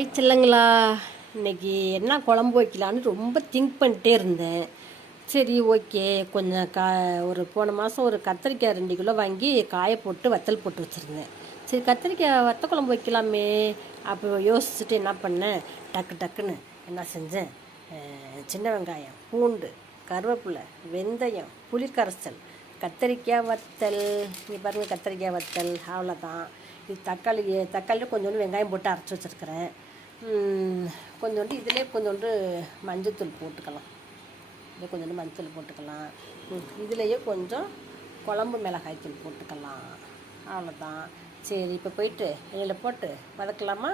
Hi செல்லங்களா. இன்றைக்கி என்ன குழம்பு வைக்கலான்னு ரொம்ப திங்க் பண்ணிட்டே இருந்தேன். சரி ஓகே, கொஞ்சம் ஒரு போன மாதம் ஒரு கத்திரிக்காய் 2 கிலோ வாங்கி காய போட்டு வத்தல் போட்டு வச்சுருந்தேன். சரி கத்திரிக்காய் வத்த குழம்பு வைக்கலாமே அப்போ யோசிச்சுட்டு என்ன பண்ணேன், டக்குன்னு என்ன செஞ்சேன், சின்ன வெங்காயம், பூண்டு, கருவேப்பிலை, வெந்தயம், புளிக்கரைசல், கத்திரிக்காய் வத்தல். இங்கே பாருங்கள், கத்திரிக்காய் வத்தல் அவ்வளோதான். இது தக்காளி கொஞ்சோண்டு வெங்காயம் போட்டு அரைச்சி வச்சுருக்கிறேன். கொஞ்சோண்டு இதிலே கொஞ்சோண்டு மஞ்சத்தூள் போட்டுக்கலாம். இதிலே கொஞ்சோண்டு மஞ்சத்தூள் போட்டுக்கலாம். இதுலேயே கொஞ்சம் குழம்பு மிளகாய் தூள் போட்டுக்கலாம். அவ்வளோதான். சரி, இப்போ போயிட்டு எண்ணெயில் போட்டு வதக்கலாமா?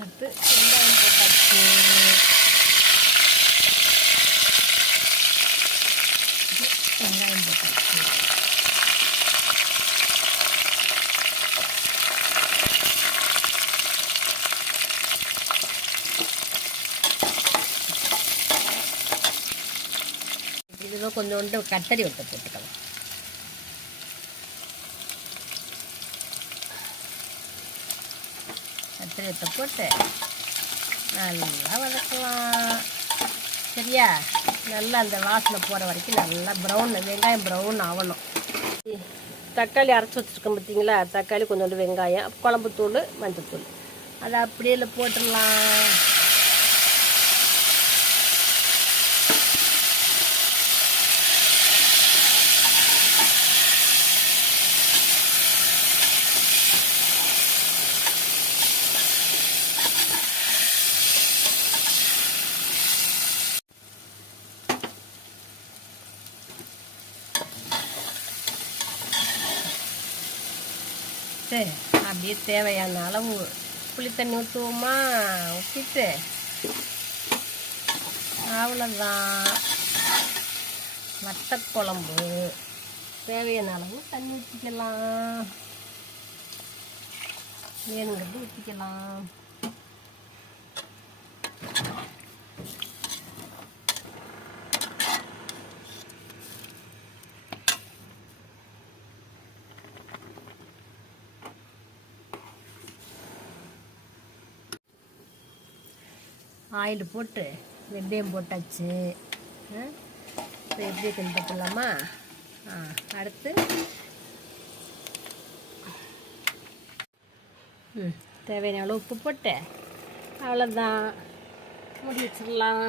அடுத்து வெங்காயம் போட்டாச்சு. வெங்காயம் போட்டாச்சு. இதில் கொஞ்சோண்டு கத்தரி வத்த போட்டுக்கலாம். கத்திரி வத்த போட்டு நல்லா வதக்கலாம். சரியா? நல்லா அந்த வாசனை போகிற வரைக்கும் நல்லா வெங்காயம் ப்ரௌன் ஆகணும். தக்காளி அரைச்சி வச்சுருக்கோம் பார்த்தீங்களா? தக்காளி கொஞ்சோண்டு வெங்காயம், குழம்புத்தூள், மஞ்சத்தூள், அதை அப்படியே இல்லை போட்டுடலாம். அப்படியே தேவையான அளவு புளி தண்ணி ஊற்றுவோமா? ஊற்றிட்டு அவ்வளோதான். வத்தக்குழம்பு தேவையான அளவு தண்ணி ஊற்றிக்கலாம். வேணுங்கிறது ஊற்றிக்கலாம். ஆயில் போட்டு வெந்தயம் போட்டாச்சு. இப்போ எப்படி இருக்குன்னு பார்த்துடலாமா? அடுத்து தேவையான அளவு உப்பு போட்டு அவ்வளோதான், மூடி வச்சிடலாம்.